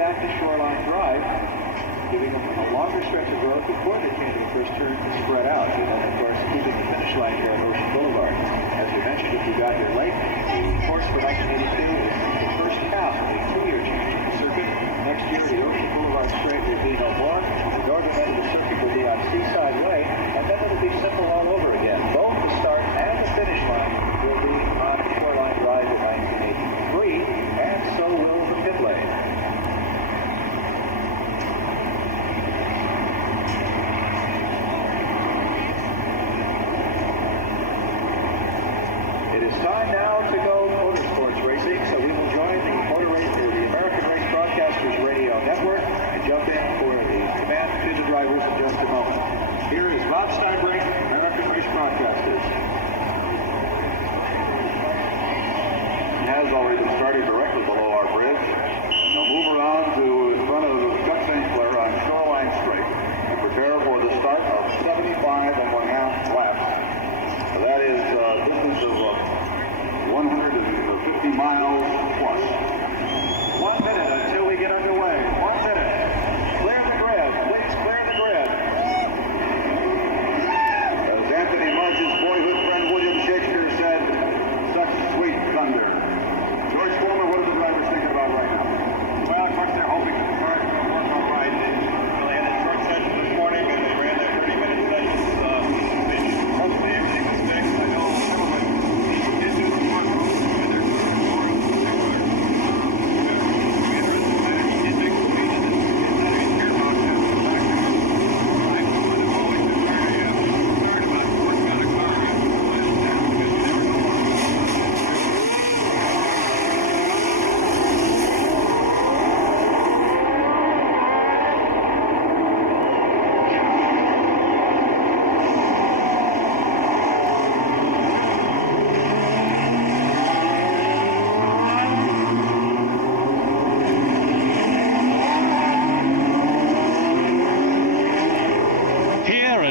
back to Shoreline Drive, giving them a longer stretch of road before they came to the first turn to spread out. And then, of course, keeping the finish line here at Ocean Boulevard. As we mentioned, if you got here late, the course for 1982 is the first half of a 2-year championship circuit. Next year, the Ocean Boulevard Straight will be no more. The northern end of the circuit will be on Seaside Way, and then it'll be simple all over again. Both the start and the finish line will be on Shoreline Drive in 1983, and so will the pit lane. It is time now to go motorsports racing, so we will join the American Race Broadcasters Radio Network and jump in for the command to the drivers in just a moment. Here is Bob Steinbrink, American Race Broadcasters. It has already been started directly below our bridge, and they'll move around to in front of Chuck St. Clair on Shoreline Straight and prepare for the start of 75 1/2 laps. So that is a distance of 150 miles plus. 1 minute until we get underway. 1 minute. Clear the grid. Please clear the grid. As Anthony Marsh's boyhood friend William Shakespeare said, such sweet thunder. George Foreman, what are the drivers thinking about right now? Well, of course, they're hoping that the cars will work all right. They really had a short session this morning, and they ran that 30-minute session. Hopefully everything was fixed. I know some of it did do some work.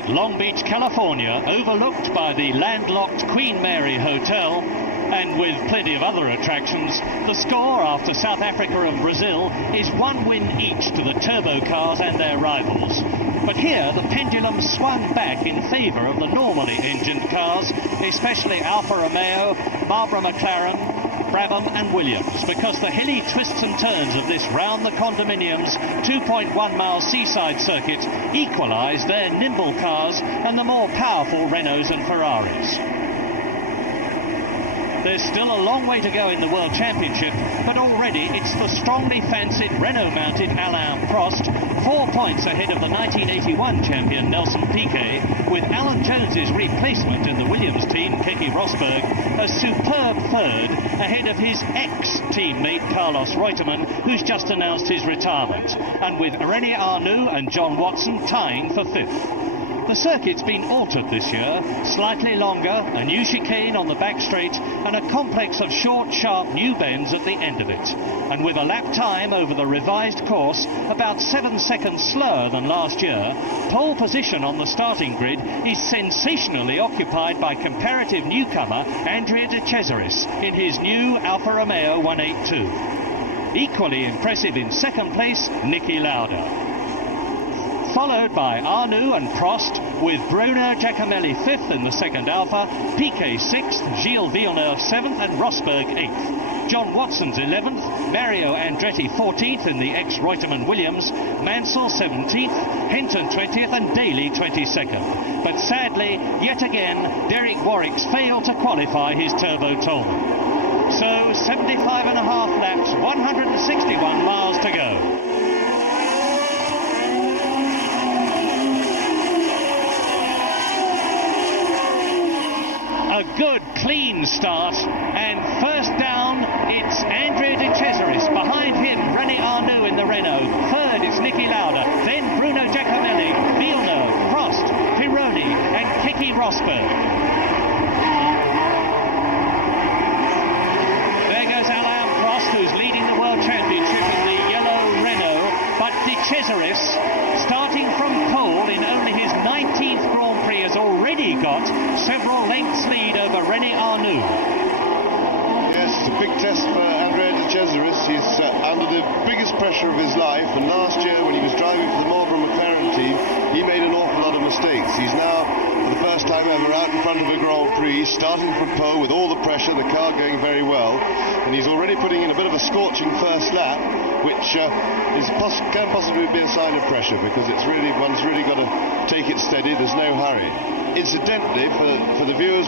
Long Beach, California, overlooked by the landlocked Queen Mary Hotel, and with plenty of other attractions, the score after South Africa and Brazil is 1 win each to the turbo cars and their rivals. But here, the pendulum swung back in favour of the normally engined cars, especially Alfa Romeo, Marlboro McLaren, Brabham and Williams, because the hilly twists and turns of this round the condominiums 2.1 mile seaside circuit equalised their nimble cars and the more powerful Renaults and Ferraris. There's still a long way to go in the World Championship, but already it's the strongly fancied Renault-mounted Alain Prost, 4 points ahead of the 1981 champion Nelson Piquet, with Alan Jones's replacement in the Williams team, Keke Rosberg, a superb third ahead of his ex-teammate Carlos Reutemann, who's just announced his retirement, and with René Arnoux and John Watson tying for 5th. The circuit's been altered this year, slightly longer, a new chicane on the back straight, and a complex of short, sharp new bends at the end of it. And with a lap time over the revised course about 7 seconds slower than last year, pole position on the starting grid is sensationally occupied by comparative newcomer Andrea De Cesaris in his new Alfa Romeo 182. Equally impressive in second place, Niki Lauda. Followed by Arnoux and Prost, with Bruno Giacomelli 5th in the second Alpha, Piquet 6th, Gilles Villeneuve 7th and Rosberg 8th. John Watson's 11th, Mario Andretti 14th in the ex-Reutemann Williams, Mansell 17th, Hinton 20th and Daly 22nd. But sadly, yet again, Derek Warwick's failed to qualify his turbo Tolman. So 75 and a half laps, 161 miles to go. A good, clean start, and first down, it's Andrea De Cesaris. Behind him, René Arnoux in the Renault. Third, it's Niki Lauda. Then Bruno Giacomelli, Villeneuve, Prost, Pironi, and Keke Rosberg. There goes Alain Prost, who's leading the World Championship in the yellow Renault. But De Cesaris, starting from pole in only his 19th Grand Prix, has already got several lengths lead over René Arnoux. Yes, it's a big test for Andrea De Cesaris. He's under the biggest pressure pressure of his life, and last year when he was driving for the Marlborough McLaren team, he made an awful lot of mistakes. He's now, for the first time ever, out in front of a Grand Prix, starting from pole with all the pressure, the car going very well, and he's already putting in a bit of a scorching first lap, which can possibly be a sign of pressure, because one's really got to take it steady. There's no hurry. Incidentally, for the viewers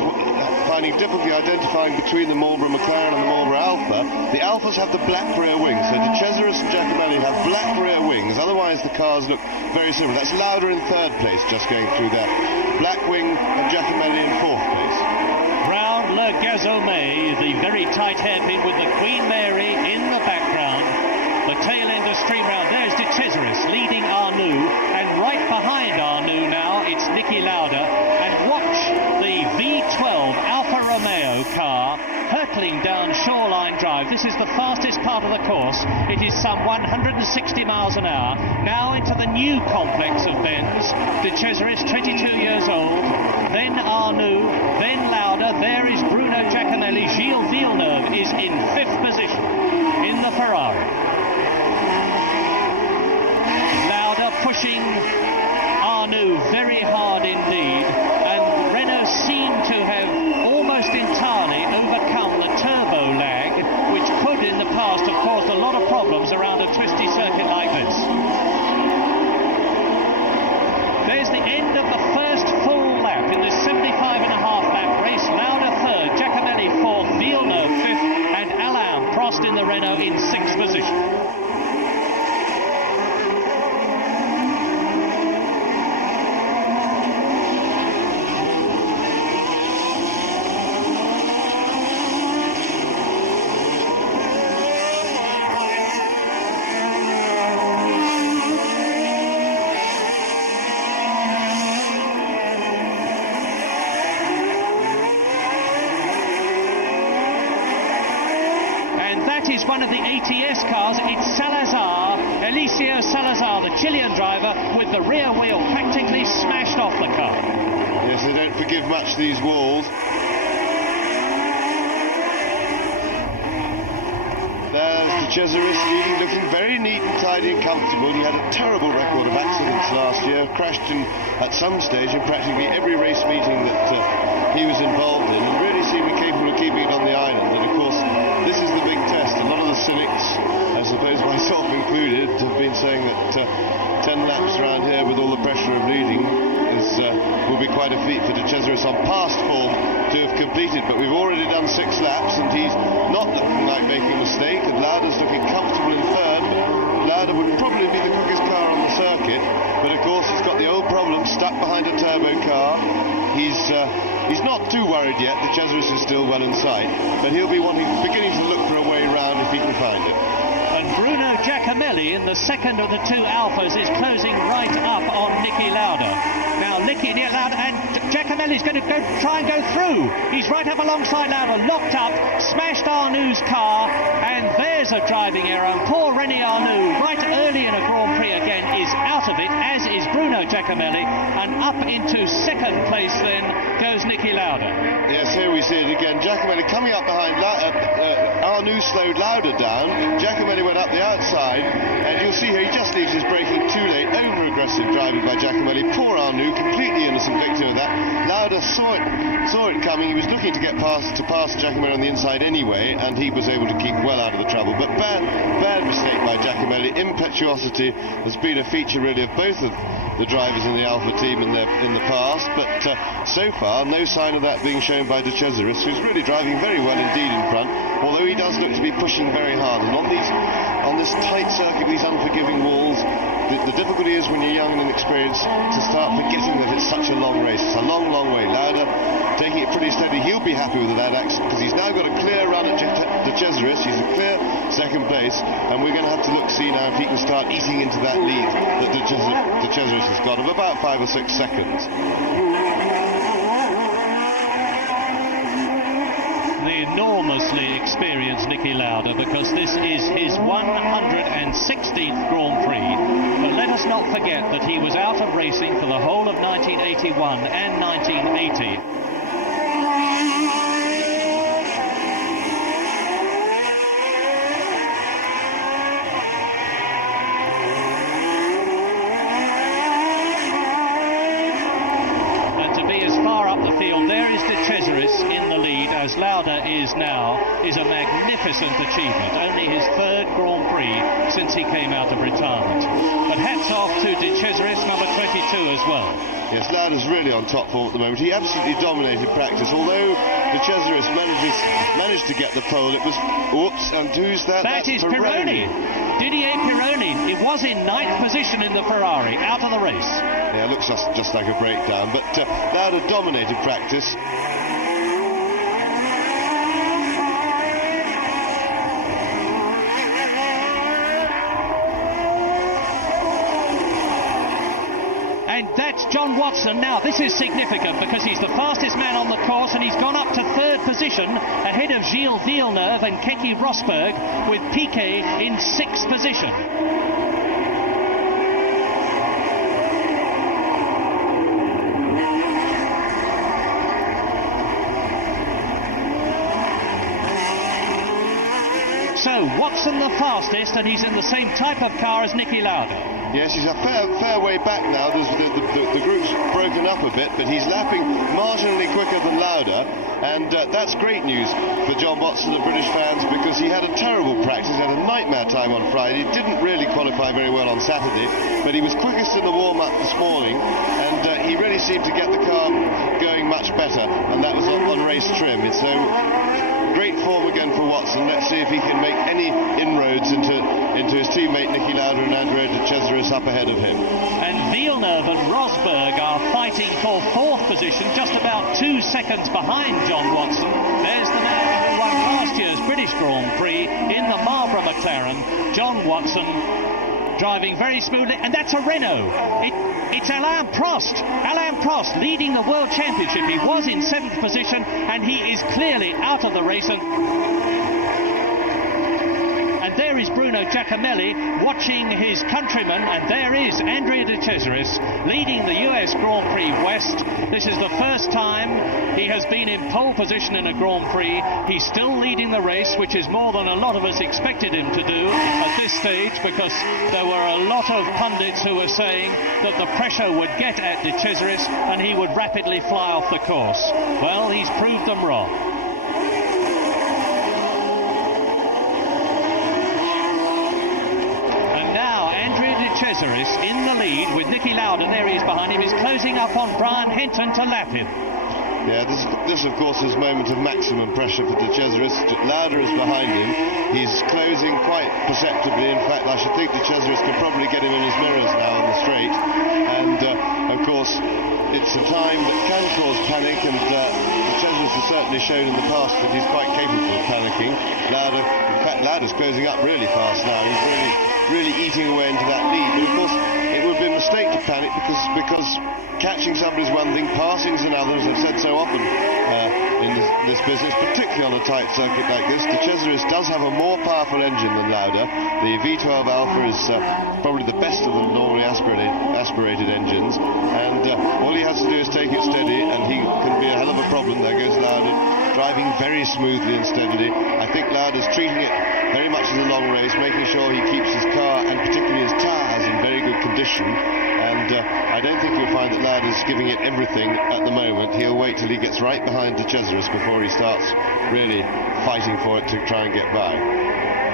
finding difficulty identifying between the Marlborough McLaren and the Marlborough Alpha, the Alphas have the black rear wings, so De Cesaris and Giacomelli have black rear wings, otherwise the cars look very similar. That's Lauda in third place, just going through there. Black wing and Giacomelli in fourth place. Round Le Gazomé, the very tight hairpin with the Queen Mary in the background. The tail end of stream round. There's De Cesaris leading Arnoux, and right behind Arnoux now it's Niki Lauda. And watch the V12 Alfa Romeo car hurtling down Shoreline Drive. This is the fastest part of the course. It is some 160 miles an hour. Now into the new complex of bends. De Cesaris, 22 years old. Then Arnoux, then Lauda. There is Bruno Giacomelli. Gilles Villeneuve is in fifth position in the Ferrari. Lauda pushing Arnoux very hard indeed, and Renault seem to have almost entirely overcome the turbo lag, which could in the past have caused a lot of problems around a twisty circuit like this. There's the end of the first full lap in this 75.5 lap race. Lauda third, Giacomelli fourth, Villeneuve fifth, and Alain Prost in the Renault in sixth position. Is one of the ATS cars. It's Salazar, Eliseo Salazar, the Chilean driver, with the rear wheel practically smashed off the car. Yes, they don't forgive much, these walls. There's De Cesaris leading, looking very neat and tidy and comfortable. He had a terrible record of accidents last year, crashed at some stage in practically every race meeting that he was involved in, and really seemed capable of keeping it on the island. And of course, this is the big test. A lot of the cynics, I suppose myself included, have been saying that 10 laps around here with all the pressure of leading will be quite a feat for De Cesaris on past form to have completed. But we've already done 6 laps and he's not looking like making a mistake, and Lauda's looking comfortable in third. Lauda would probably be the quickest car on the circuit, but of course he's got the old problem, stuck behind a turbo car. He's not too worried yet. De Cesaris is still well in sight, but he'll be beginning to look for a way round if he can find it. And Bruno Giacomelli in the second of the two Alphas is closing right up on Niki Lauda. Now Niki Lauda, and Giacomelli's going to try and go through. He's right up alongside Lauda, locked up, smashed Arnoux's car, and there's a driving error. Poor René Arnoux, right early in a Grand Prix again, is out of it, as is Bruno Giacomelli, and up into second place then goes Niki Lauda. Yes, here we see it again. Giacomelli coming up behind Arnoux slowed Lauda down. Giacomelli went up the outside, and you'll see here he just leaves his braking too late. Over-aggressive driving by Giacomelli. Poor Arnoux, completely innocent victim of that. Lauda saw it coming. He was looking to pass Giacomelli on the inside anyway, and he was able to keep well out of the trouble. But bad mistake by Giacomelli. Impetuosity has been a feature really of both of the drivers in the Alfa team in the past, but so far no sign of that being shown by De Cesaris, who's really driving very well indeed in front, although he does look to be pushing very hard. And on this tight circuit, these unforgiving walls, the difficulty is when you're young and inexperienced to start forgetting that it's such a long race. It's a long, long way. Lauda taking it pretty steady. He'll be happy with that accident because he's now got a clear run at De Cesaris. He's a clear second place, and we're going to have to see now if he can start eating into that lead that De Cesaris has got of about 5 or 6 seconds. Enormously experienced Niki Lauda, because this is his 116th Grand Prix. But let us not forget that he was out of racing for the whole of 1981 and 1980. as Lauda is now is a magnificent achievement. Only his third Grand Prix since he came out of retirement. But hats off to De Cesaris, number 22 as well. Yes, Lauda's really on top form at the moment. He absolutely dominated practice. Although De Cesaris managed to get the pole, it was, whoops, and who's that? That is Pironi. Didier Pironi. It was in 9th position in the Ferrari, out of the race. Yeah, it looks just like a breakdown, but Lauda dominated practice. And that's John Watson. Now, this is significant because he's the fastest man on the course and he's gone up to 3rd position ahead of Gilles Villeneuve and Keke Rosberg, with Piquet in 6th position. So, Watson the fastest, and he's in the same type of car as Niki Lauda. Yes, he's a fair way back now. The group's broken up a bit, but he's lapping marginally quicker than Lauda, and that's great news for John Watson, the British fans, because he had a terrible practice, had a nightmare time on Friday, didn't really qualify very well on Saturday, but he was quickest in the warm-up this morning, and he really seemed to get the car going much better, and that was on race trim. So great form again for Watson. Let's see if he can make any inroads into his teammate Niki Lauda and Andrea De Cesaris up ahead of him. And Villeneuve and Rosberg are fighting for 4th position, just about 2 seconds behind John Watson. There's the man who won last year's British Grand Prix in the Marlboro McLaren, John Watson, driving very smoothly, and that's a Renault. It's Alain Prost. Alain Prost leading the World Championship. He was in 7th position, and he is clearly out of the race. And there is Bruno Giacomelli watching his countryman, and there is Andrea De Cesaris leading the US Grand Prix West. This is the first time he has been in pole position in a Grand Prix. He's still leading the race, which is more than a lot of us expected him to do at this stage, because there were a lot of pundits who were saying that the pressure would get at De Cesaris and he would rapidly fly off the course. Well, he's proved them wrong. Cesaris in the lead with Niki Lauda. There he is behind him. He's closing up on Brian Hinton to lap him. Yeah, this of course is a moment of maximum pressure for De Cesaris. Lauda is behind him. He's closing quite perceptibly. In fact, I should think De Cesaris could probably get him in his mirrors now on the straight. And of course, it's a time that can cause panic, and De Cesaris has certainly shown in the past that he's quite capable of panicking. Lauda's closing up really fast now. He's really eating away into that lead. But of course, it would be a mistake to panic because catching somebody's one thing, passing's another, as I've said so often in this business, particularly on a tight circuit like this. De Cesaris does have a more powerful engine than Lauda. The V12 Alpha is probably the best of the normally aspirated engines, and all he has to do is take it steady, and he can be a hell of a problem. There goes Lauda, driving very smoothly and steadily. I think Lauda's treating it very much as a long race, making sure he keeps his car and particularly his tyres in very good condition. And I don't think you'll find that Lauda's giving it everything at the moment. He'll wait till he gets right behind De Cesaris before he starts really fighting for it to try and get by.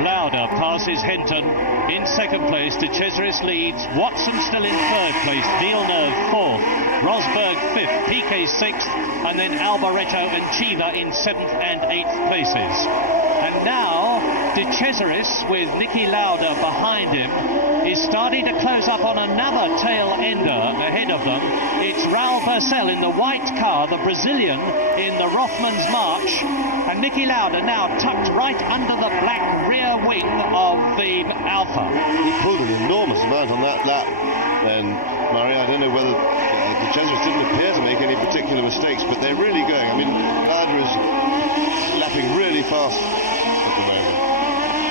Lauda passes Hinton in 2nd place. De Cesaris leads. Watson still in 3rd place. Villeneuve 4th. Rosberg 5th. Piquet 6th. And then Alboreto and Chiva in 7th and 8th places. And now De Cesaris, with Niki Lauda behind him, is starting to close up on another tail-ender ahead of them. It's Raul Purcell in the white car, the Brazilian in the Rothmans March, and Niki Lauda now tucked right under the black rear wing of the Alpha. He pulled an enormous amount on that lap then, Murray. I don't know whether De Cesaris didn't appear to make any particular mistakes, but they're really going. I mean, Lauda is lapping really fast at the moment.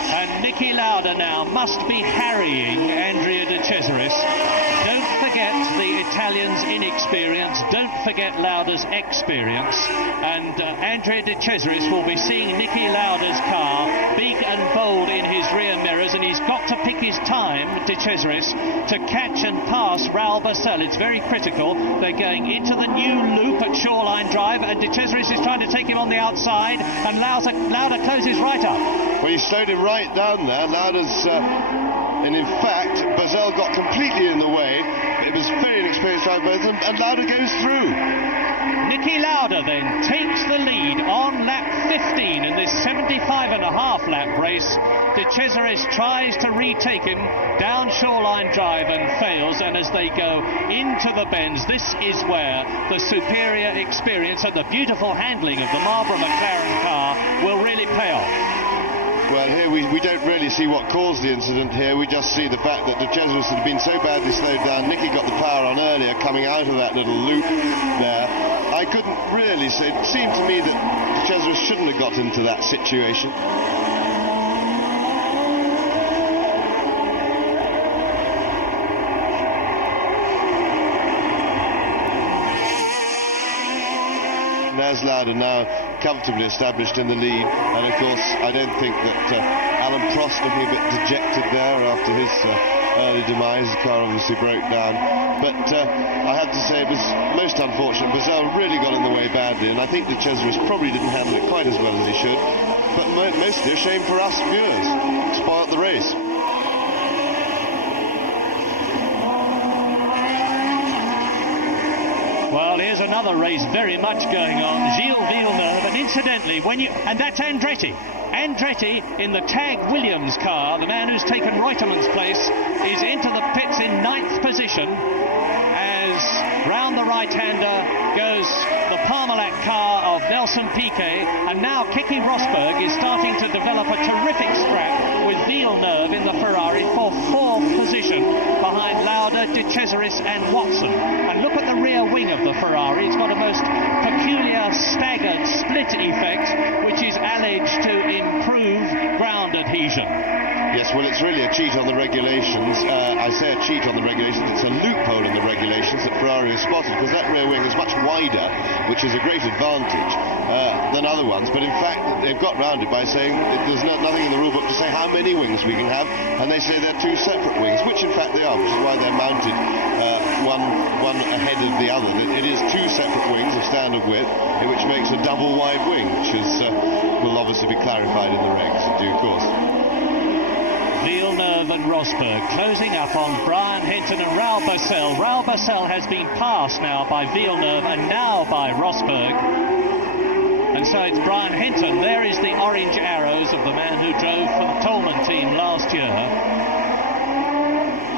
And Niki Lauda now must be harrying Andrea De Cesaris. Don't forget the Italian's inexperience. Don't forget Lauda's experience. And Andrea De Cesaris will be seeing Niki Lauda's car big and bold in his rear mirrors, and he's got to pick his time time, De Cesaris, to catch and pass Raoul Barcel. It's very critical. They're going into the new loop at Shoreline Drive, and De Cesaris is trying to take him on the outside, and Lauda closes right up. Well, he slowed him right down there. Lauda's... and in fact, Barcel got completely in the way. It was very inexperienced by both of them, and Lauda goes through. Niki Lauda then takes the lead on lap 15 in this 75.5 lap race. De Cesaris tries to retake him down Shoreline Drive and fails, and as they go into the bends, this is where the superior experience and the beautiful handling of the Marlboro McLaren car will really pay off. Well, here we don't really see what caused the incident here. We just see the fact that De Cesaris had been so badly slowed down. Niki got the power on earlier, coming out of that little loop there. I couldn't really say. It seemed to me that De Cesaris shouldn't have got into that situation. There's Lauda now comfortably established in the lead, and of course I don't think that Alan Prost looking a bit dejected there after his early demise. The car obviously broke down, but I have to say it was most unfortunate. Barcel really got in the way badly, and I think De Cesaris probably didn't handle it quite as well as he should, but mostly a shame for us viewers. Spoiled the race. Well, here's another race very much going on. Gilles Villeneuve, and incidentally, and that's Andretti. Andretti in the Tag Williams car, the man who's taken Reutemann's place, is into the pits in 9th position as round the right-hander goes the Parmalat car of Nelson Piquet, and now Keke Rosberg is starting to develop a terrific scrap with Villeneuve in the Ferrari for 4th position behind Lauda, De Cesaris and Watson. And look at the rear wing of the Ferrari. It's got a most peculiar staggered split effect, which is alleged to improve ground adhesion. Yes, well, it's really a cheat on the regulations. I say a cheat on the regulations. It's a loophole in the regulations that Ferrari has spotted, because that rear wing is much wider, which is a great advantage than other ones. But in fact, they've got round it by saying there's nothing in the rule book to say how many wings we can have, and they say they're 2 separate wings, which in fact they are, which is why they're mounted one ahead of the other. It is 2 separate wings of standard width, which makes a double wide wing, which will obviously be clarified in the regs in due course. Villeneuve and Rosberg closing up on Brian Hinton and Raoul Barcel. Raoul Barcel has been passed now by Villeneuve and now by Rosberg. And so it's Brian Hinton. There is the orange arrows of the man who drove for the Tolman team last year.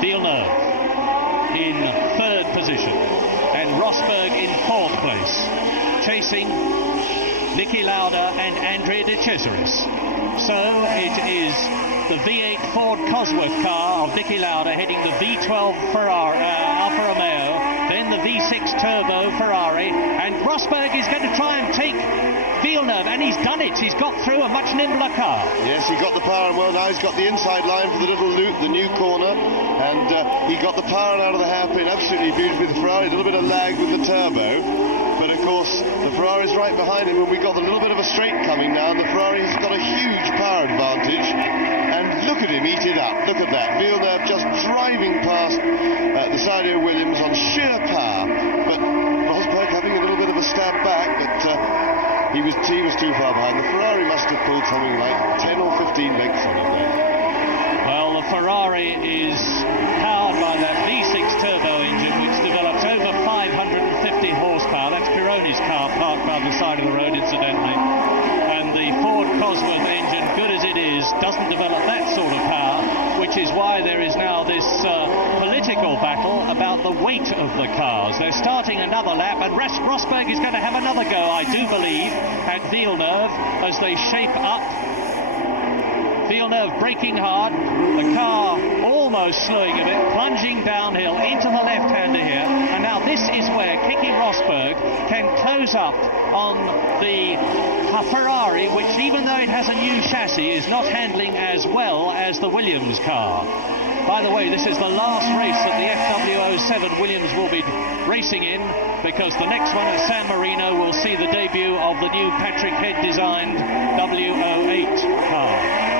Villeneuve in 3rd position and Rosberg in 4th place, chasing Niki Lauda and Andrea De Cesaris. So it is the V8 Ford Cosworth car of Niki Lauda heading the V12 Ferrari, Alfa Romeo, then the V6 Turbo Ferrari, and Rosberg is going to try and take Villeneuve, and he's done it. He's got through a much nimbler car. Yes, he got the power, and well, now he's got the inside line for the little loop, the new corner, and he got the power out of the hairpin absolutely beautifully. The Ferrari, a little bit of lag with the turbo, but of course the Ferrari's right behind him, and we got a little bit of a straight coming now, and the Ferrari's got a huge power advantage. And look at him eat it up. Look at that. Villeneuve just driving past the side of Williams on sheer power. But Rosberg having a little bit of a stab back, but he was too far behind. The Ferrari must have pulled something like 10 or 15 lengths on him there. Well, the Ferrari is powered by that V6 turbo engine, which develops over 550 horsepower. That's Pironi's car parked by the side of the road, incidentally. And the Ford Cosworth engine, good as it is, doesn't develop that sort of power, which is why there is now this political battle about the weight of the cars. They're starting another lap, and Rosberg is going to have another go, I do believe, at Villeneuve as they shape up. Villeneuve braking hard, the car almost slowing a bit, plunging downhill into the left-hander here, and now this is where Keke Rosberg can close up on the Ferrari, which even though it has a new chassis is not handling as well as the Williams car. By the way, this is the last race that the FW07 Williams will be racing in, because the next one at San Marino will see the debut of the new Patrick Head designed W08 car.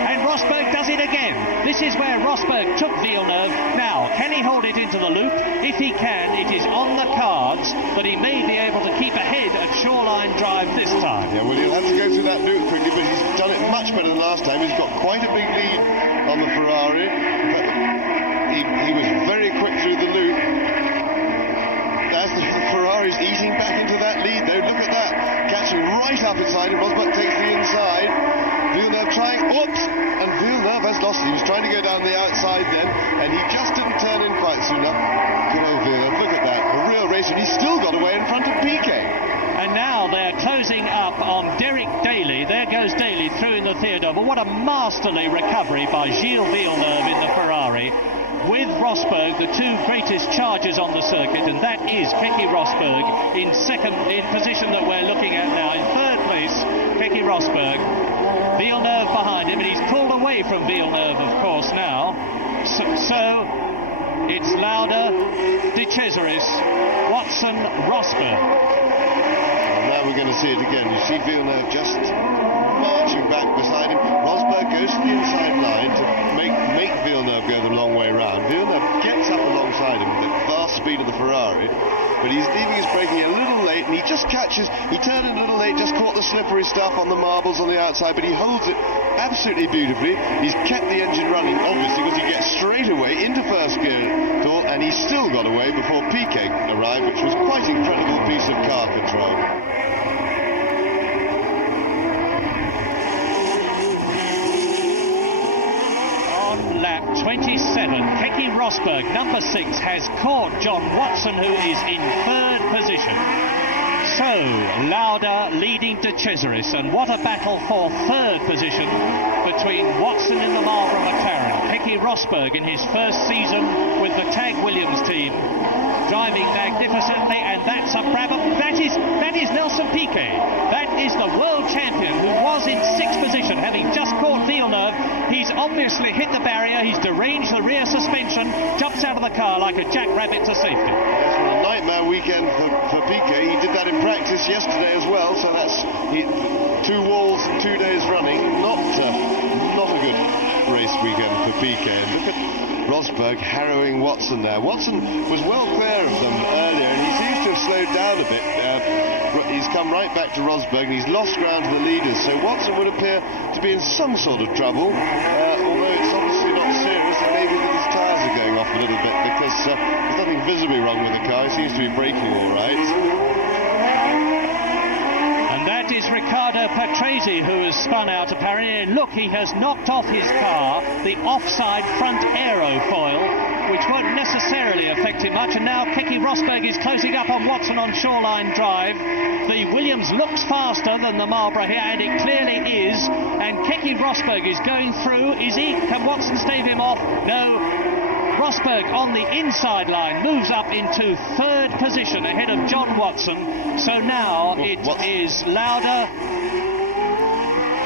And Rosberg does it again. This is where Rosberg took Villeneuve. Now, can he hold it into the loop? If he can, it is on the cards, but he may be able to keep ahead at Shoreline Drive this time. Yeah, well, he'll have to go through that loop quickly, but he's done it much better than last time. He's got quite a big lead on the Ferrari. He was very quick through the loop. As the Ferrari's eating back into that lead, though, look at that. Catching right up inside, and Rosberg takes the inside. Villeneuve trying, oops, and Villeneuve has lost it. He was trying to go down the outside then, and he just didn't turn in quite soon enough. Good old Villeneuve, look at that, a real race, and he's still got away in front of Piquet. And now they're closing up on Derek Daly. There goes Daly through in the Theodore. But what a masterly recovery by Gilles Villeneuve in the Ferrari, with Rosberg, the two greatest chargers on the circuit, and that is Keke Rosberg in position that we're looking at now. In third place, Keke Rosberg. Villeneuve behind him, and he's pulled away from Villeneuve, of course, now. So it's Lauda, De Cesaris, Watson, Rosberg. Now we're going to see it again. You see Villeneuve just marching back beside him. Rosberg goes to the inside line to make Villeneuve go the long way round. Villeneuve gets up alongside him with the vast speed of the Ferrari, but he's leaving his braking a little late, and he just catches, he turned in a little late, just caught the slippery stuff on the marbles on the outside, but he holds it absolutely beautifully. He's kept the engine running, obviously, because he gets straight away into first gear, and he still got away before Piquet arrived, which was quite an incredible piece of car control. Lap 27, Keke Rosberg, number 6, has caught John Watson, who is in third position. So, Lauda leading De Cesaris, and what a battle for third position between Watson in the Marlboro McLaren. Keke Rosberg in his first season with the Tag Williams team, driving magnificently, and that's a Brabham. That is Nelson Piquet. That is the world champion who was in sixth position, having just caught Villeneuve. He's obviously hit the barrier, he's deranged the rear suspension, jumps out of the car like a jackrabbit to safety. Yes, well, a nightmare weekend for Piquet. He did that in practice yesterday as well, so that's 2 walls, 2 days running. Not a good race weekend for Piquet. Look at Rosberg harrowing Watson there. Watson was well clear of them earlier, and he seems to have slowed down a bit. He's come right back to Rosberg, and he's lost ground to the leaders, so Watson would appear to be in some sort of trouble, although it's obviously not serious, and maybe his tyres are going off a little bit, because there's nothing visibly wrong with the car. He seems to be braking all right. That is Riccardo Patrese, who has spun out apparently, and look, he has knocked off his car the offside front aerofoil, which won't necessarily affect him much, and now Keke Rosberg is closing up on Watson on Shoreline Drive. The Williams looks faster than the Marlboro here, and it clearly is, and Keke Rosberg is going through. Can Watson stave him off? No. Rosberg on the inside line moves up into third position ahead of John Watson. So now it is Lauda.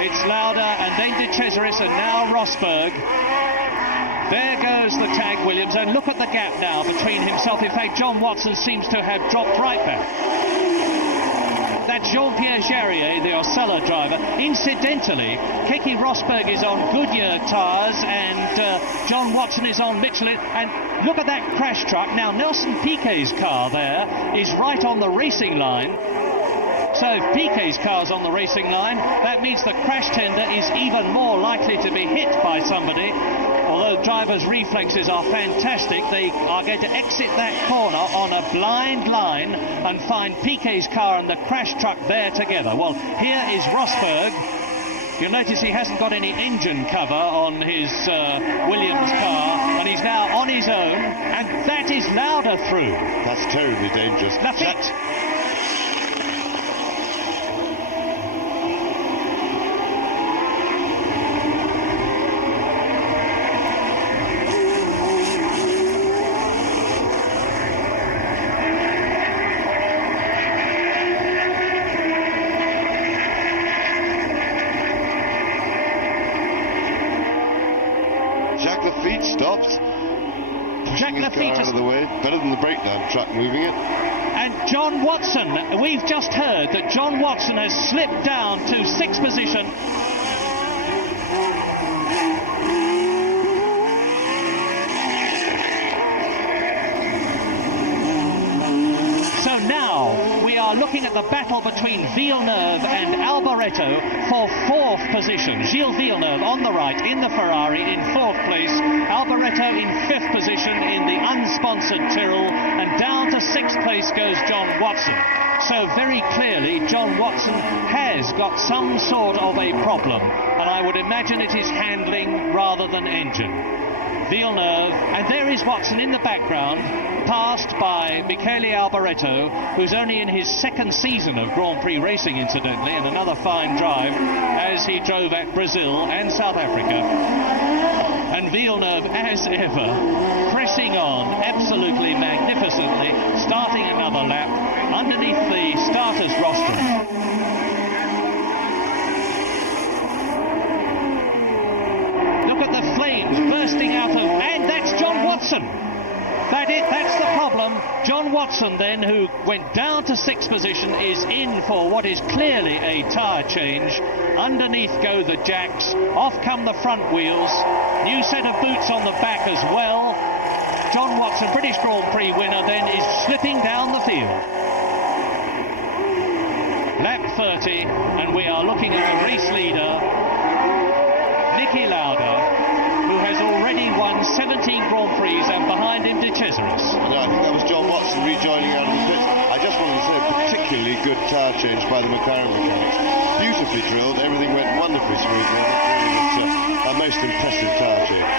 It's Lauda and then De Cesaris and now Rosberg. There goes the Tag Williams, and look at the gap now between himself. In fact, John Watson seems to have dropped right back. That's Jean-Pierre Jarier, the Osella driver. Incidentally, Keke Rosberg is on Goodyear tyres, and John Watson is on Michelin. And look at that crash truck. Now, Nelson Piquet's car there is right on the racing line. So if Piquet's car's on the racing line, that means the crash tender is even more likely to be hit by somebody. Although drivers' reflexes are fantastic, they are going to exit that corner on a blind line and find Piquet's car and the crash truck there together. Well, here is Rosberg. You'll notice he hasn't got any engine cover on his Williams car, and he's now on his own, and that is Lauda through. That's terribly dangerous. Lafitte. Stops. Pushing his car out of the way. Better than the breakdown truck moving it. And John Watson, we've just heard that John Watson has slipped down to sixth position. looking at the battle between Villeneuve and Alboreto for 4th position. Gilles Villeneuve on the right in the Ferrari in 4th place. Alboreto in 5th position in the unsponsored Tyrrell, and down to 6th place goes John Watson. So very clearly John Watson has got some sort of a problem, and I would imagine it is handling rather than engine. Villeneuve, and there is Watson in the background, passed by Michele Alboreto, who's only in his 2nd season of Grand Prix racing, incidentally, and another fine drive as he drove at Brazil and South Africa. And Villeneuve, as ever, pressing on absolutely magnificently, starting another lap underneath the starters rostrum. Bursting out of, and that's John Watson. That's the problem. John Watson then, who went down to 6th position, is in for what is clearly a tyre change. Underneath go the jacks, off come the front wheels, new set of boots on the back as well. John Watson, British Grand Prix winner, then is slipping down the field. Lap 30, and we are looking at the race leader, Niki Lauda, who has already won 17 Grand Prix, and behind him De Cesaris. Yeah, I think that was John Watson rejoining out of the pits. I just wanted to say a particularly good tyre change by the McLaren mechanics. Beautifully drilled, everything went wonderfully smoothly. It's a most impressive tyre change.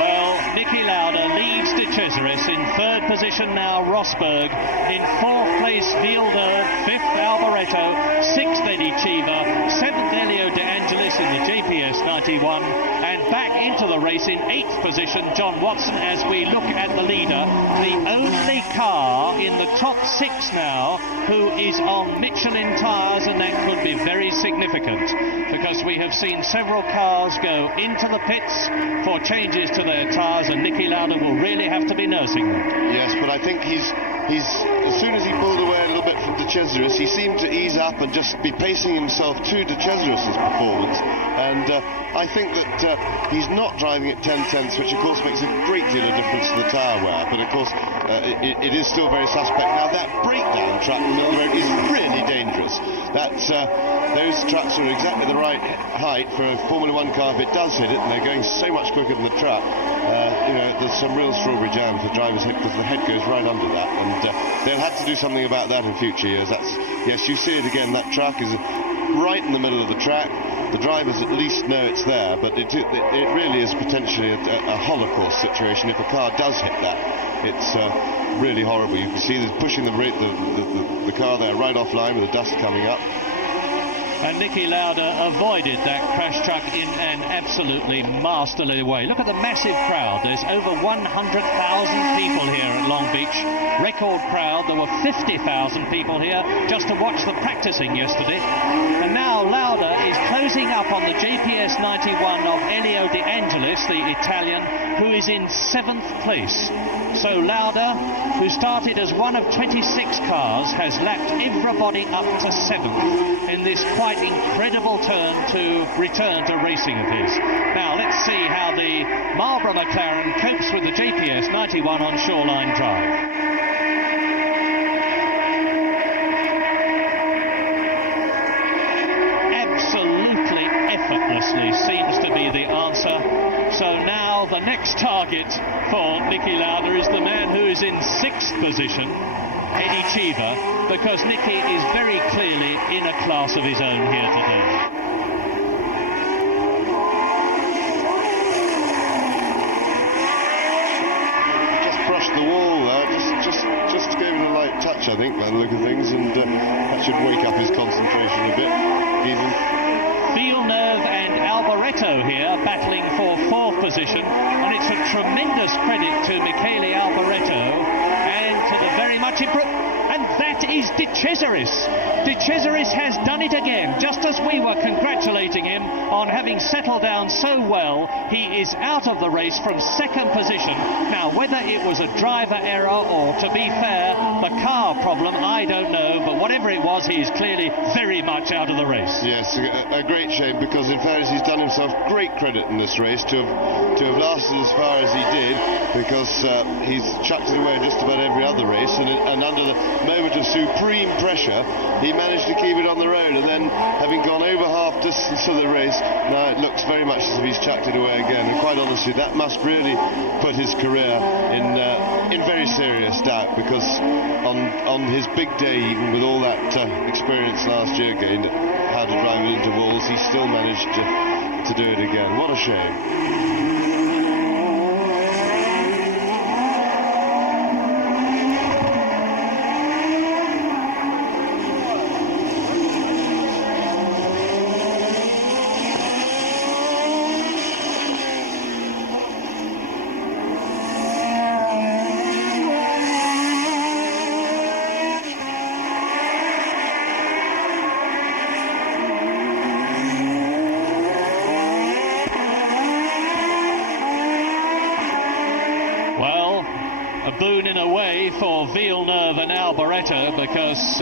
Well, Niki Lauda leads De Cesaris. In 3rd position now Rosberg. In 4th place Villeneuve. 5th Alboreto. 6th Eddie Cheever. 7th Elio De Angelis in the JPS 91. And back into the race in 8th position John Watson, as we look at the leader, the only car in the top 6 now who is on Michelin tyres, and that could be very significant because we have seen several cars go into the pits for changes to their tyres, and Niki Lauda will really have to be nursing them. Yes, but I think he's as soon as he pulled away a little bit from De Cesaris, he seemed to ease up and just be pacing himself to De Cesaris' performance, and I think that he's not driving at 10/10, which of course makes a great deal of difference to the tyre wear, but of course it is still very suspect. Now that breakdown track in the middle road is really dangerous. Those tracks are exactly the right height for a Formula 1 car if it does hit it, and they're going so much quicker than the truck. There's some real strawberry jam for the driver's head, because the head goes right under that, and they'll have to do something about that in future years. Yes, you see it again, that track is right in the middle of the track. The drivers at least know it's there, but it really is potentially a Holocaust situation if a car does hit that. It's really horrible. You can see there's pushing the car there right offline with the dust coming up. And Niki Lauda avoided that crash truck in an absolutely masterly way. Look at the massive crowd. There's over 100,000 people here at Long Beach. Record crowd. There were 50,000 people here just to watch the practicing yesterday. And now Lauda is closing up on the JPS 91 of Elio De Angelis, the Italian, who is in 7th place. So Lauda, who started as one of 26 cars, has lapped everybody up to 7th in this quite incredible return to racing of his. Now let's see how the Marlboro McLaren copes with the JPS 91 on Shoreline Drive. Absolutely effortlessly seems to be the answer. So now the next target for Niki Lauda is the man who is in 6th position, Eddie Cheever, because Niki is very clearly in a class of his own here today. Just brushed the wall there, just gave it a light touch, I think, by the look of things, and that should wake up his concentration a bit. Even Villeneuve and Alboreto here battling for 4th position, and it's a tremendous credit to Michele Alboreto and to the very much improved. And that is De Cesaris. De Cesaris has done it again. Just as we were congratulating him on having settled down so well, he is out of the race from 2nd position. Now, whether it was a driver error or, to be fair, the car problem, I don't know. but whatever it was, he is clearly very much out of the race. Yes, a great shame, because in fairness he's done himself great credit in this race to have lasted as far as he did, because he's chucked it away in just about every other race, and under the moment of supreme pressure he managed to keep it on the road, and then having gone over half distance of the race, now it looks very much as if he's chucked it away again, and quite honestly that must really put his career in very serious doubt, because on his big day, even with all that experience last year gained how to drive it into walls, he still managed to do it again. What a shame. Boon in a way for Villeneuve and Alboreto, because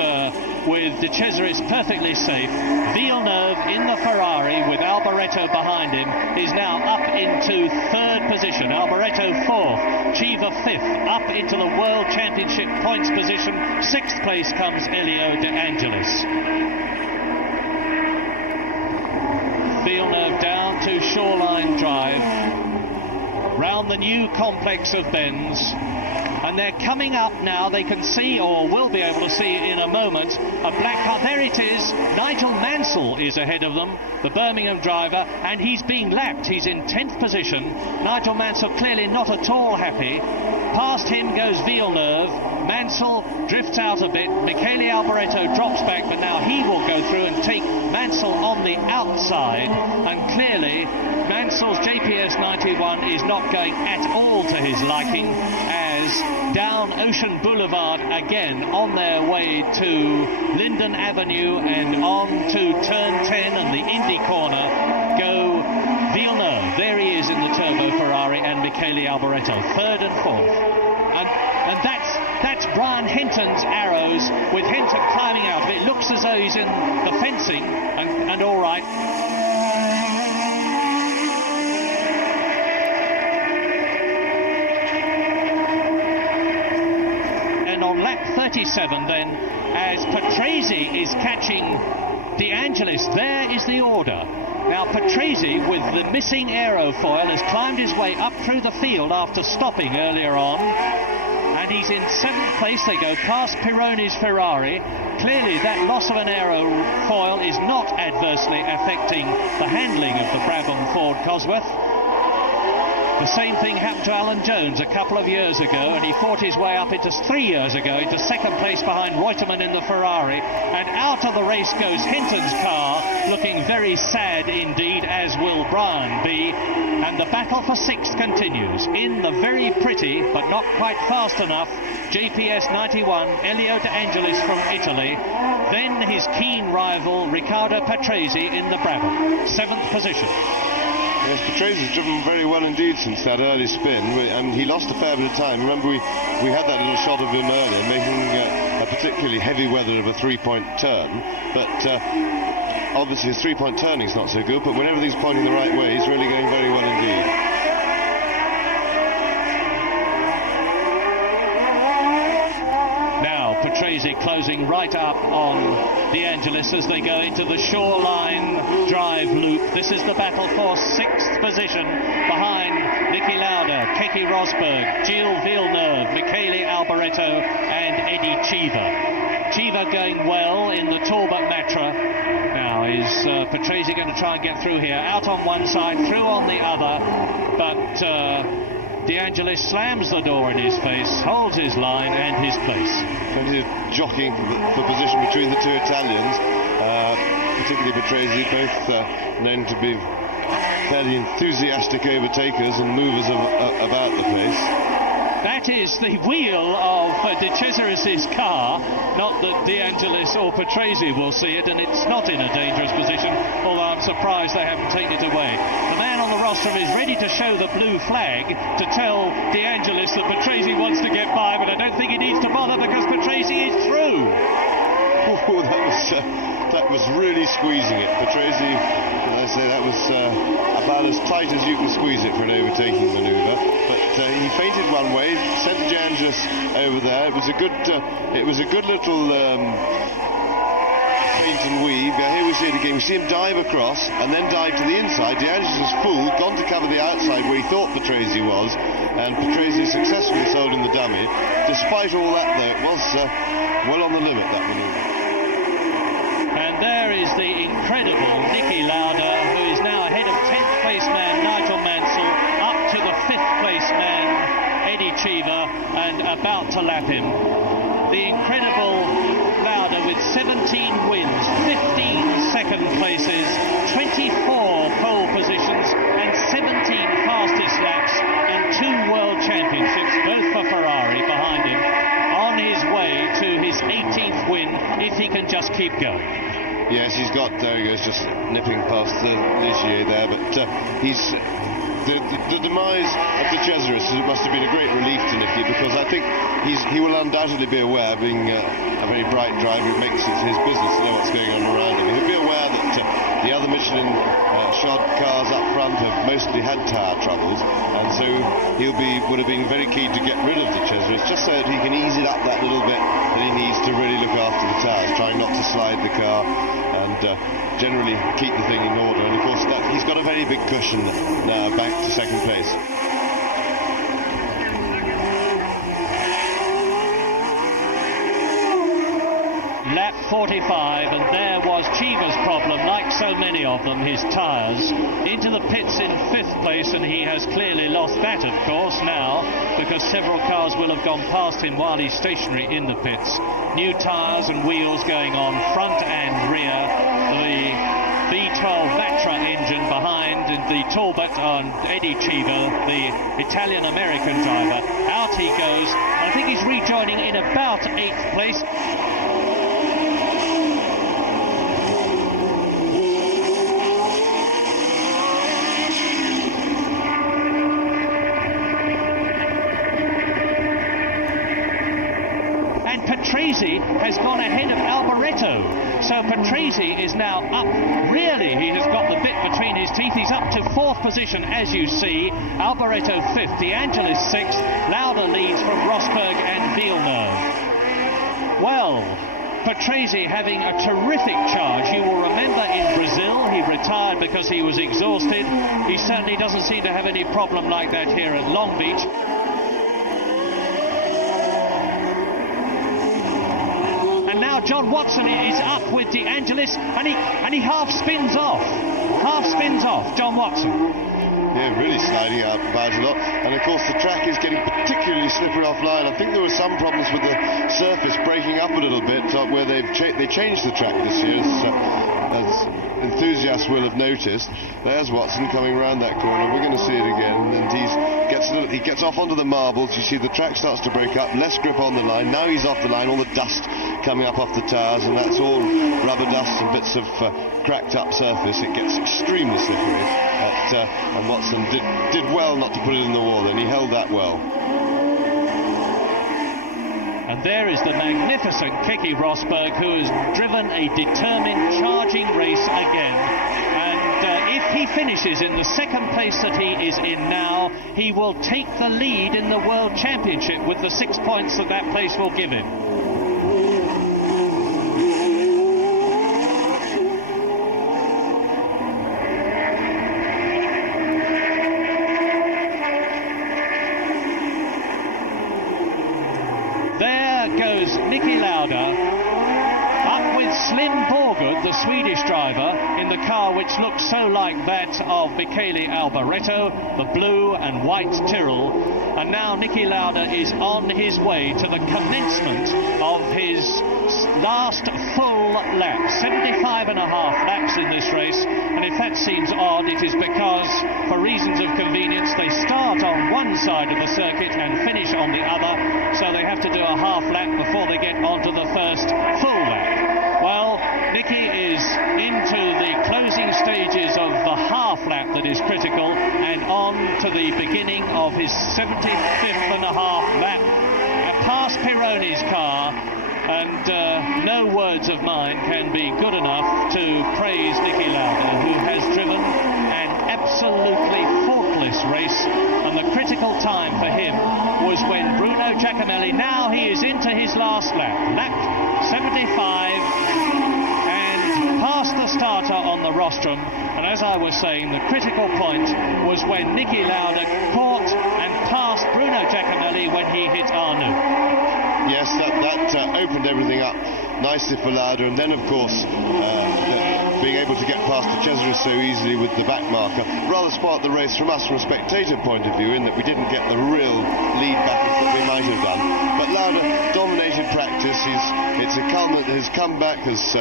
with De Cesaris perfectly safe, Villeneuve in the Ferrari with Alboreto behind him is now up into third position, Alboreto fourth, Chiva fifth, up into the World Championship points position. Sixth place comes Elio De Angelis. Villeneuve down to Shoreline Drive, round the new complex of bends. And they're coming up now. They can see, or will be able to see in a moment, a black car. There it is. Nigel Mansell is ahead of them, the Birmingham driver, and he's being lapped. He's in 10th position. Nigel Mansell clearly not at all happy. Past him goes Villeneuve. Mansell drifts out a bit. Michele Alboreto drops back, but now he will go through and take Mansell on the outside. And clearly, Mansell's JPS 91 is not going at all to his liking, as down Ocean Boulevard again on their way to Linden Avenue and on to Turn 10 and the Indy corner go Villeneuve. There he is in the Turbo Ferrari, and Michele Alboreto, third and fourth. And that's Brian Hinton's arrows, with Hinton climbing out of it. It looks as though he's in the fencing and all right. And on lap 37 then, as Patrese is catching De Angelis, there is the order. Now Patrese, with the missing aerofoil, has climbed his way up through the field after stopping earlier on, and he's in 7th place. They go past Pironi's Ferrari. Clearly that loss of an aerofoil is not adversely affecting the handling of the Brabham Ford Cosworth. The same thing happened to Alan Jones a couple of years ago, and he fought his way up into 3 years ago into 2nd place behind Reutemann in the Ferrari, and out of the race goes Hinton's car, looking very sad indeed, as will Brian be, and the battle for 6th continues in the very pretty but not quite fast enough JPS 91 Elio De Angelis from Italy, then his keen rival Riccardo Patrese in the Brabham, 7th position. Yes, Patrese's driven very well indeed since that early spin, and he lost a fair bit of time. Remember, we had that little shot of him earlier, making a particularly heavy weather of a three-point turn, but obviously his three-point turning's not so good, but whenever he's pointing the right way, he's really going very well indeed. Now Patrese closing right up on De Angelis as they go into the Shoreline Drive loop. This is the battle for 6th position behind Niki Lauda, Keke Rosberg, Gilles Villeneuve, Michele Alboreto and Eddie Chiva. Chiva going well in the Talbot Matra. Now is Patrese going to try and get through here? Out on one side, through on the other, but De Angelis slams the door in his face, holds his line and his place. Plenty of jockeying for position between the two Italians, particularly Patrese, both known to be fairly enthusiastic overtakers and movers about the place. That is the wheel of De Cesaris' car, not that De Angelis or Patrese will see it, and it's not in a dangerous position, although I'm surprised they haven't taken it away. The man on the rostrum is ready to show the blue flag to tell De Angelis that Patrese wants to get by, but I don't think he needs to bother because Patrese is through. that was really squeezing it. Patrese, as I say, that was about as tight as you can squeeze it for an overtaking manoeuvre. But he feinted one way, sent De Angelis over there. It was a good little feint and weave. Here we see it again. We see him dive across and then dive to the inside. De Angelis was fooled, gone to cover the outside where he thought Patrese was, and Patrese successfully sold him the dummy. Despite all that, though, it was well on the limit, that manoeuvre. And there is the incredible Niki Lauda, who is now ahead of 10th place man Nigel Mansell, up to the 5th place man Eddie Cheever, and about to lap him. The incredible Lauda with 17 wins, 15 second places, 24 pole positions, and 17 fastest laps, and 2 world championships, both for Ferrari behind him, on his way to his 18th win, if he can just keep going. Yes, he's got, there he goes, just nipping past the Ligier there, but he's... The demise of the Cesaris must have been a great relief to Niki, because I think he will undoubtedly be aware, being a very bright driver who makes it his business to know what's going on around him. He'll be aware that the other Michelin shod cars up front have mostly had tyre troubles, and so would have been very keen to get rid of the Cesaris, just so that he can ease it up that little bit that he needs to really look after the tyres, trying not to slide the car and generally keep the thing in order. And of course he's got a very big cushion now back to second place. Lap 45, and there was Cheever's problem, like so many of them, his tyres. Into the pits in 5th place, and he has clearly lost that, of course, now, because several cars will have gone past him while he's stationary in the pits. New tyres and wheels going on front and rear. The V12 Vatra engine behind the Talbot on Eddie Cheever, the Italian-American driver. Out he goes. I think he's rejoining in about 8th place. Patrese has gone ahead of Alboreto, so Patrese is now up. Really, he has got the bit between his teeth. He's up to 4th position, as you see. Alboreto 5th, De Angelis 6th. Lauda leads from Rosberg and Villeneuve. Well, Patrese having a terrific charge. You will remember in Brazil he retired because he was exhausted. He certainly doesn't seem to have any problem like that here at Long Beach. Now John Watson is up with De Angelis, and he half spins off. John Watson. Yeah, really sliding out about a lot, and of course the track is getting particularly slippery offline. I think there were some problems with the surface breaking up a little bit, where they changed the track this year, as enthusiasts will have noticed. There's Watson coming round that corner. We're going to see it again, and he gets off onto the marbles. You see the track starts to break up, less grip on the line. Now he's off the line, all the dust coming up off the tyres, and that's all rubber dust and bits of cracked up surface. It gets extremely slippery, and Watson did well not to put it in the wall, and he held that well. And there is the magnificent Keke Rosberg, who has driven a determined charging race again. And if he finishes in the 2nd place that he is in now, he will take the lead in the World Championship with the 6 points that place will give him. Niki Lauda up with Slim Borgard, the Swedish driver, in the car which looks so like that of Michele Alboreto, the blue and white Tyrrell. And now Niki Lauda is on his way to the commencement of his last full lap. 75 and a half laps in this race, and if that seems odd, it is because, for reasons of convenience, they start on one side of the circuit and finish on the other, so they have to do a half lap before they get onto the first full lap. Well, Niki is into the closing stages of the half lap that is critical, and on to the beginning of his 75th and a half lap, past Pironi's car, And no words of mine can be good enough to praise Niki Lauda, who has driven an absolutely faultless race. And the critical time for him was when Bruno Giacomelli, now he is into his last lap 75, and past the starter on the rostrum. And as I was saying, the critical point was when Niki Lauda caught and passed Bruno Giacomelli when he hit Arnoux. Yes, that opened everything up nicely for Lauda, and then of course being able to get past the Cesare so easily with the back marker rather sparked the race from us from a spectator point of view, in that we didn't get the real lead battles that we might have done. But Lauda dominated practice. His comeback has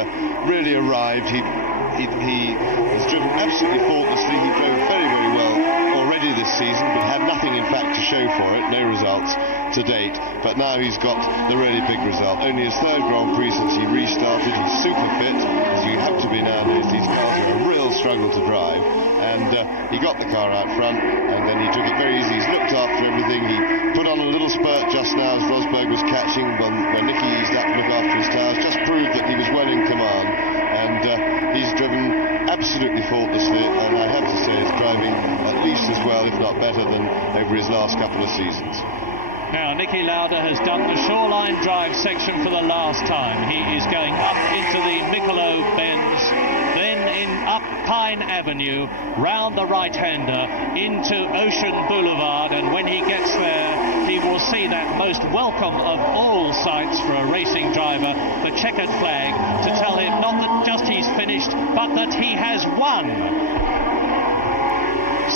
really arrived. He has driven absolutely faultlessly. He drove very, very well already this season, but had nothing in fact to show for it, no results to date. But now he's got the really big result. Only his third Grand Prix since he restarted. He's super fit, as you have to be nowadays. These cars are a real struggle to drive, and he got the car out front, and then he took it very easy. He's looked after everything. He put on a little spurt just now as Rosberg was catching, when Niki eased up to look after his tyres, just proved that he was well in command, and he's driven absolutely faultlessly, and I have to say is driving at least as well, if not better, than over his last couple of seasons. Now, Niki Lauda has done the Shoreline Drive section for the last time. He is going up into the Michelob bends, then in up Pine Avenue, round the right-hander, into Ocean Boulevard, and when he gets there, he will see that most welcome of all sights for a racing driver, the checkered flag, to tell him not that just he's finished, but that he has won.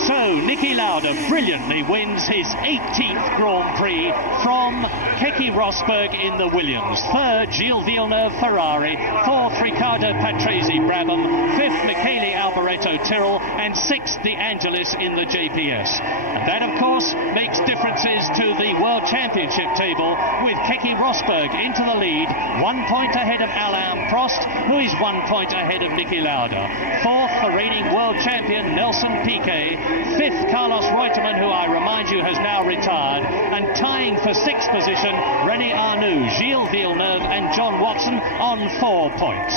So Niki Lauda brilliantly wins his 18th Grand Prix from Keke Rosberg in the Williams. Third, Gilles Villeneuve Ferrari. Fourth, Riccardo Patrese Brabham. Fifth, Michele Alboreto Tyrrell. And sixth, De Angelis in the JPS. And that, of course, makes differences to the World Championship table, with Keke Rosberg into the lead, 1 point ahead of Alain Prost, who is 1 point ahead of Niki Lauda. Fourth, the reigning world champion Nelson Piquet. Fifth, Carlos Reutemann, who I remind you has now retired, and tying for sixth position, René Arnoux, Gilles Villeneuve and John Watson on 4 points.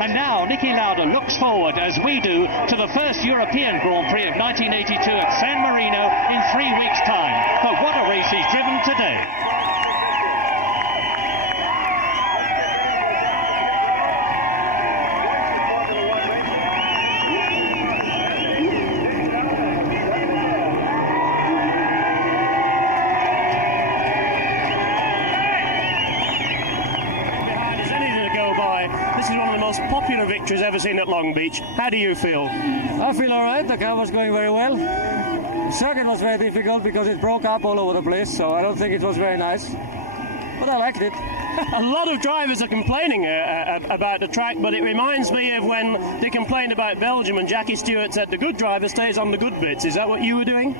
And now Niki Lauda looks forward, as we do, to the first European Grand Prix of 1982 at San Marino in 3 weeks' time. But what a race he's driven today. Popular victories ever seen at Long Beach. How do you feel? I feel all right. The car was going very well. The circuit was very difficult because it broke up all over the place, so I don't think it was very nice. But I liked it. A lot of drivers are complaining about the track, but it reminds me of when they complained about Belgium and Jackie Stewart said the good driver stays on the good bits. Is that what you were doing?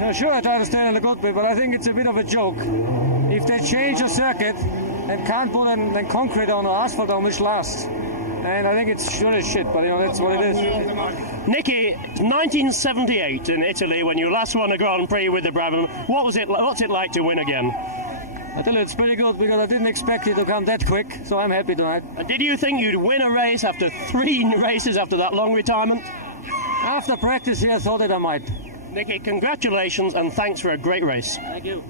No, sure, I try to stay on the good bit, but I think it's a bit of a joke. If they change the circuit and can't put an concrete on or asphalt on, which lasts. And I think it's sure as shit, but that's what it is. Niki, 1978 in Italy, when you last won a Grand Prix with the Brabham, what's it like to win again? I tell you, it's pretty good because I didn't expect it to come that quick, so I'm happy tonight. And did you think you'd win a race after 3 races after that long retirement? After practice, I thought that I might. Niki, congratulations and thanks for a great race. Thank you.